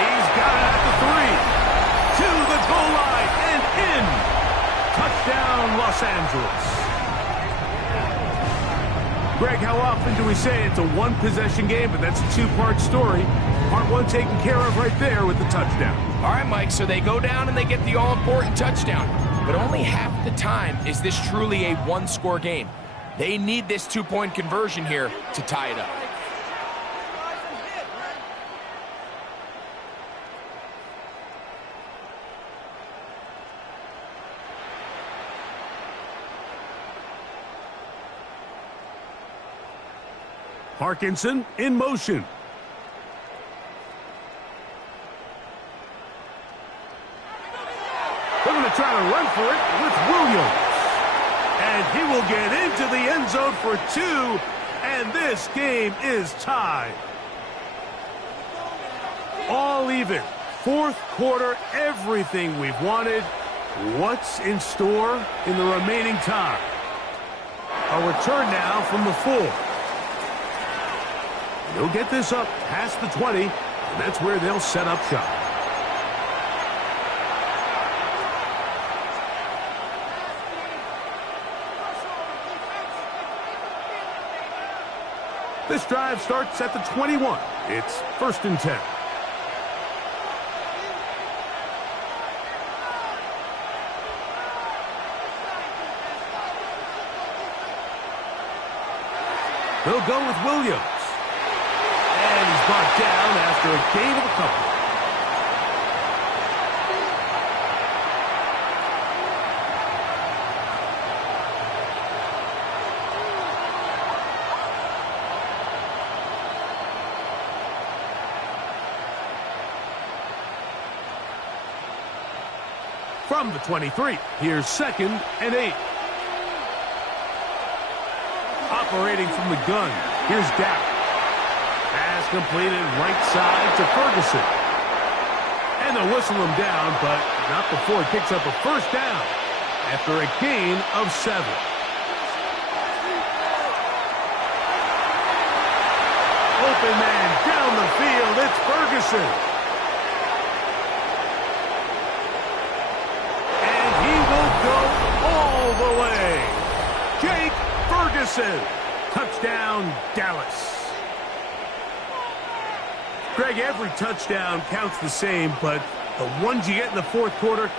He's got it at the 3. To the goal line and in. Touchdown, Los Angeles. Greg, how often do we say it's a 1-possession game, but that's a 2-part story? Part 1 taken care of right there with the touchdown. All right, Mike, so they go down and they get the all-important touchdown. But only half the time is this truly a 1-score game. They need this 2-point conversion here to tie it up. Parkinson in motion. They're going to try to run for it with Williams. And he will get into the end zone for 2. And this game is tied. All even. 4th quarter, everything we've wanted. What's in store in the remaining time? A return now from the 4. He'll get this up past the 20. And that's where they'll set up shop. This drive starts at the 21. It's 1st and 10. They'll go with Williams. And he's brought down after a gain of a couple. From the 23, here's 2nd and 8. Operating from the gun, here's Dak. Pass completed right side to Ferguson. And they'll whistle him down, but not before he picks up a 1st down after a gain of 7. Open man down the field, it's Ferguson. And he will go all the way. Jake Ferguson. Touchdown, Dallas. Greg, every touchdown counts the same, but the ones you get in the 4th quarter,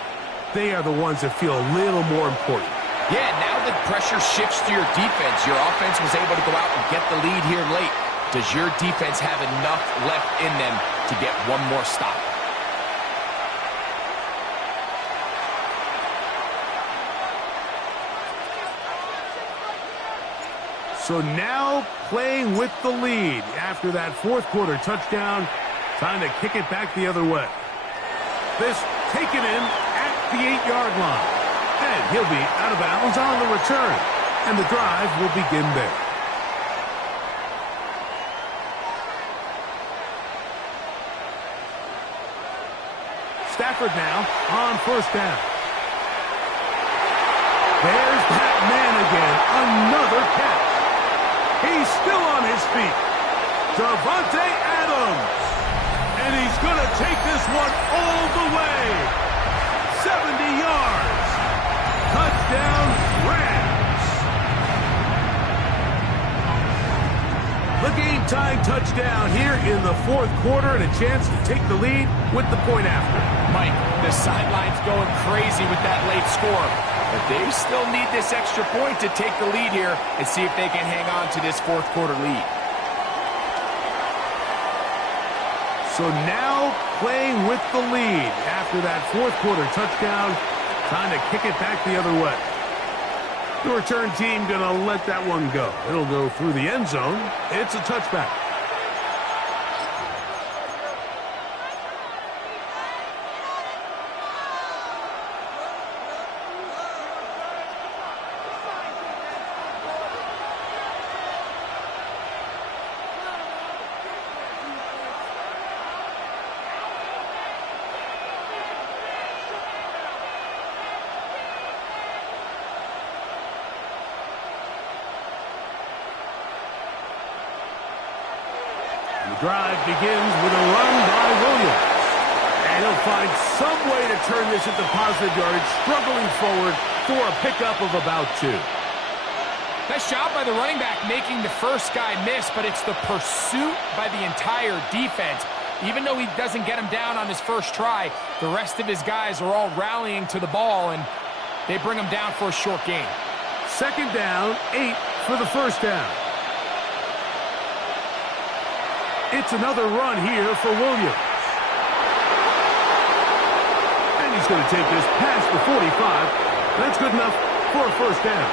they are the ones that feel a little more important. Yeah, now the pressure shifts to your defense. Your offense was able to go out and get the lead here late. Does your defense have enough left in them to get one more stop? So now playing with the lead after that 4th quarter touchdown. Time to kick it back the other way. This taken in at the 8-yard line. And he'll be out of bounds on the return. And the drive will begin there. Stafford now on 1st down. There's that man again. Another catch. He's still on his feet. Davante Adams. And he's going to take this one all the way. 70 yards. Touchdown, Rams. The game-time touchdown here in the 4th quarter and a chance to take the lead with the point after. Mike, the sideline's going crazy with that late score. But they still need this extra point to take the lead here and see if they can hang on to this 4th quarter lead. So now playing with the lead after that 4th quarter touchdown. Time to kick it back the other way. The return team going to let that one go. It'll go through the end zone. It's a touchback. The drive begins with a run by Williams. And he'll find some way to turn this into positive yardage, struggling forward for a pickup of about 2. Nice job by the running back making the first guy miss, but it's the pursuit by the entire defense. Even though he doesn't get him down on his first try, the rest of his guys are all rallying to the ball, and they bring him down for a short gain. 2nd down, 8 for the 1st down. It's another run here for Williams. And he's going to take this past the 45. That's good enough for a 1st down.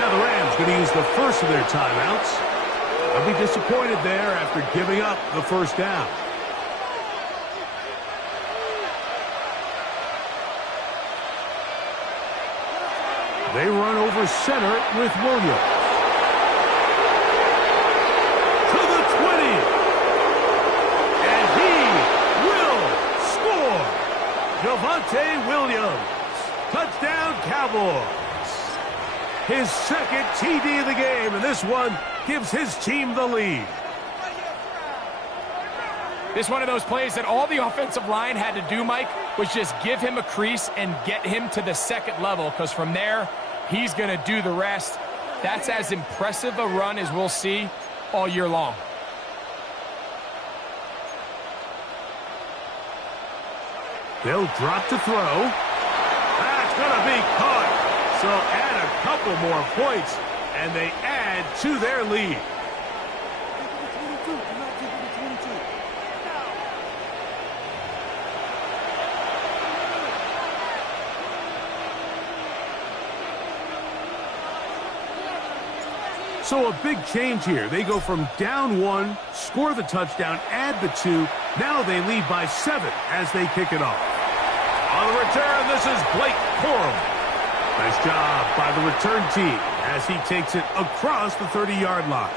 Now the Rams going to use the first of their timeouts. They'll be disappointed there after giving up the 1st down. They run over center with Williams. Javonte Williams. Touchdown, Cowboys. His 2nd TD of the game, and this one gives his team the lead. This is one of those plays that all the offensive line had to do, Mike, was just give him a crease and get him to the second level, because from there, he's going to do the rest. That's as impressive a run as we'll see all year long. They'll drop to throw. That's going to be caught. So add a couple more points, and they add to their lead. So a big change here. They go from down 1, score the touchdown, add the 2. Now they lead by 7 as they kick it off. On the return, this is Blake Corum. Nice job by the return team as he takes it across the 30-yard line.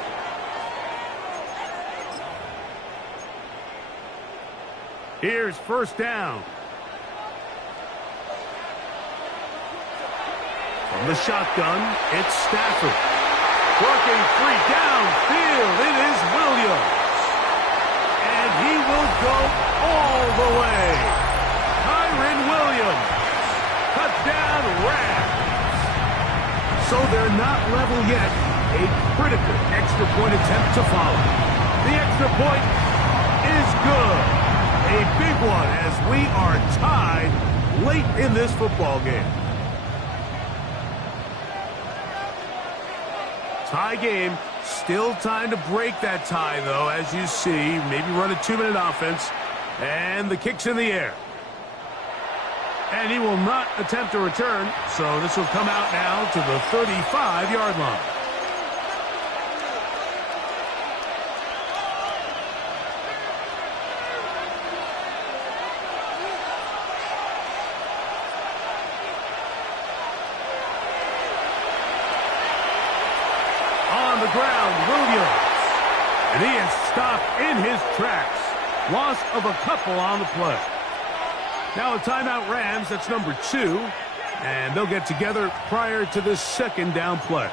Here's first down. From the shotgun, it's Stafford. Working free downfield, it is Williams. And he will go all the way. Kyren Williams. Touchdown Rams. So they're not level yet. A critical extra point attempt to follow. The extra point is good. A big one as we are tied late in this football game. Tie game. Still time to break that tie, though, as you see. Maybe run a 2-minute offense. And the kick's in the air. And he will not attempt a return, so this will come out now to the 35-yard line. On the ground, Williams. And he is stopped in his tracks. Loss of a couple on the play. Now a timeout Rams, that's number 2. And they'll get together prior to this second down play.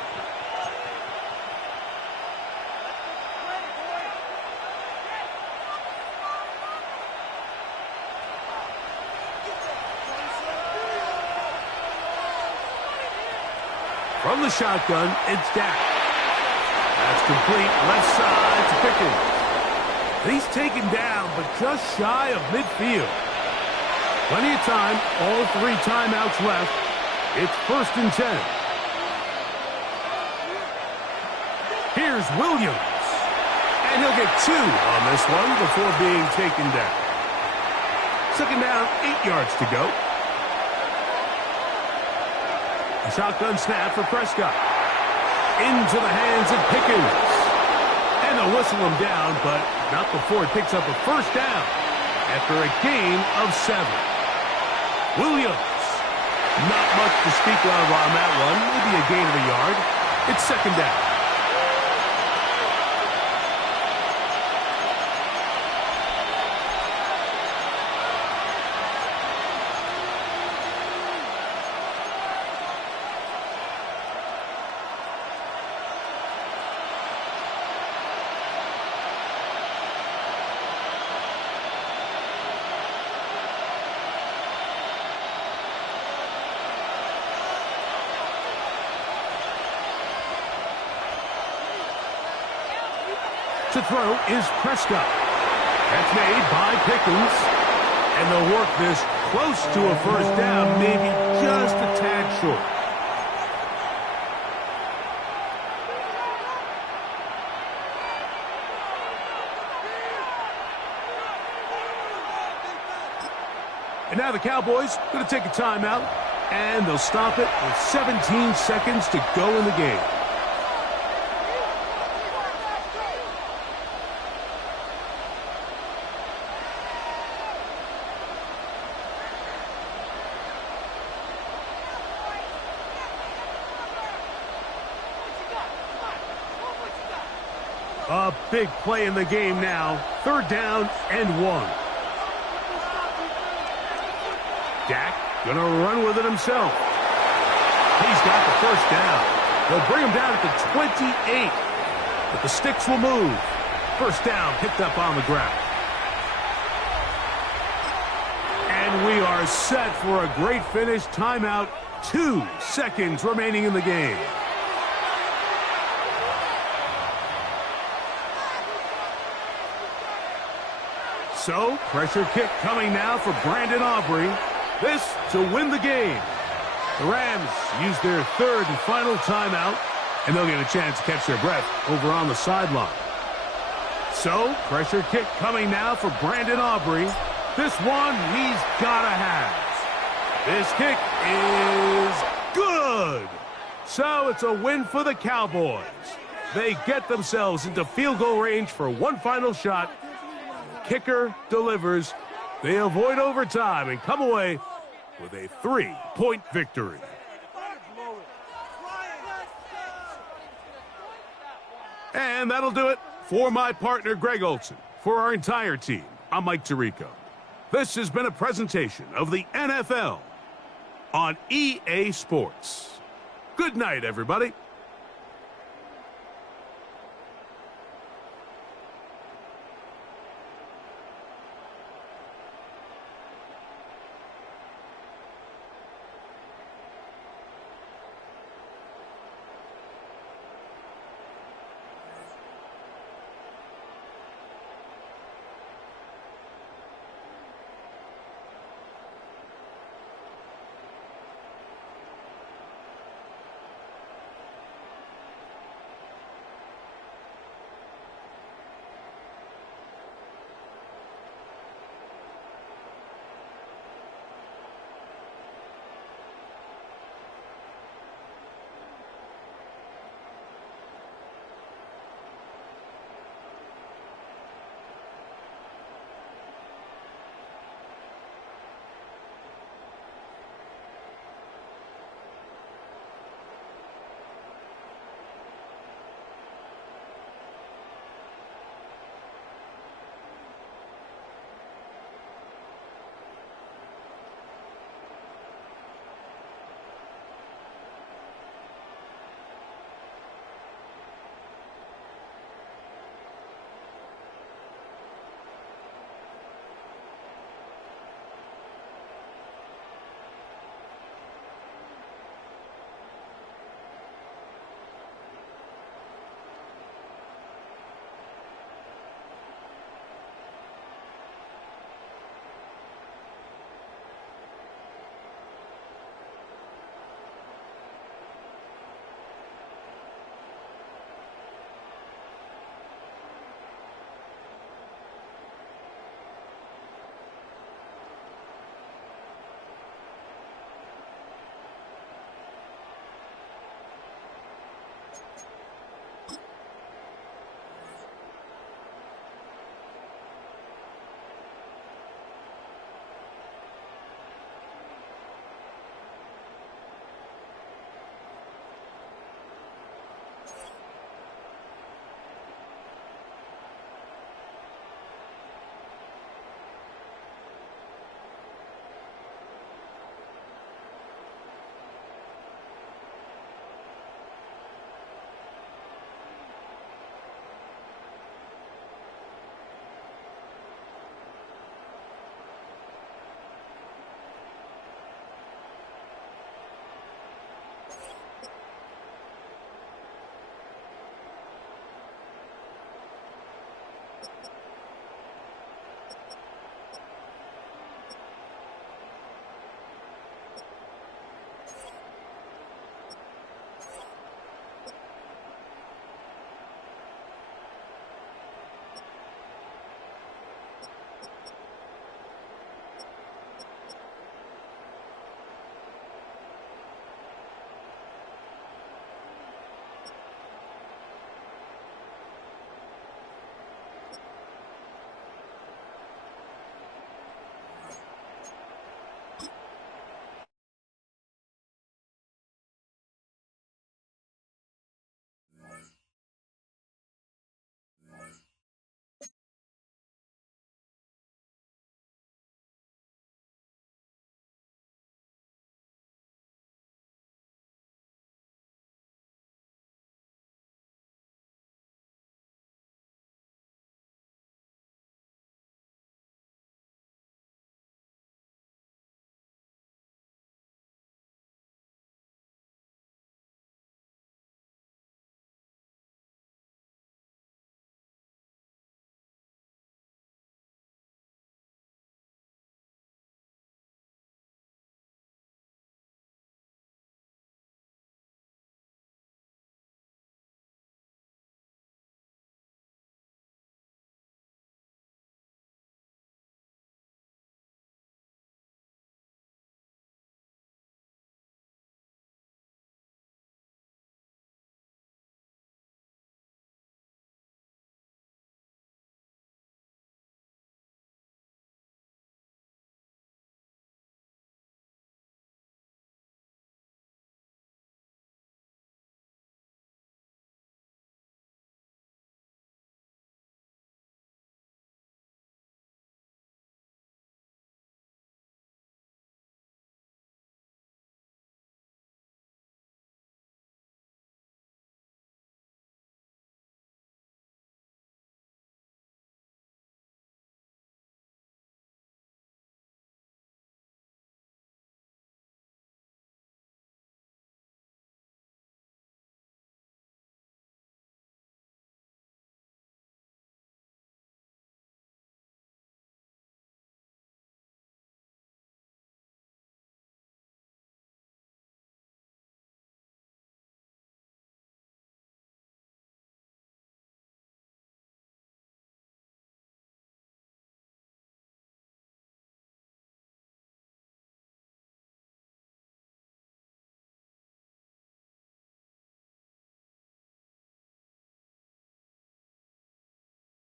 From the shotgun, it's Dak. That's complete left side to Pickens. He's taken down, but just shy of midfield. Plenty of time, all 3 timeouts left. It's 1st and 10. Here's Williams. And he'll get 2 on this one before being taken down. Second down, 8 yards to go. A shotgun snap for Prescott. Into the hands of Pickens. And they'll whistle him down, but not before it picks up a first down after a gain of 7. Williams. Not much to speak of on that one. Maybe a gain of a yard. It's second down. To throw is Prescott. That's made by Pickens. And they'll work this close to a first down, maybe just a tad short. And now the Cowboys going to take a timeout, and they'll stop it with 17 seconds to go in the game. A big play in the game now. 3rd down and 1. Dak gonna run with it himself. He's got the first down. They'll bring him down at the 28. But the sticks will move. First down picked up on the ground. we are set for a great finish. Timeout, 2 seconds remaining in the game. So, pressure kick coming now for Brandon Aubrey. This to win the game. The Rams use their third and final timeout, and they'll get a chance to catch their breath over on the sideline. So, pressure kick coming now for Brandon Aubrey. This one he's got to have. This kick is good. So, it's a win for the Cowboys. They get themselves into field goal range for one final shot. Kicker delivers. They avoid overtime and come away with a 3-point victory. And that'll do it for my partner, Greg Olson. For our entire team, I'm Mike Tirico. This has been a presentation of the NFL on EA Sports. Good night, everybody.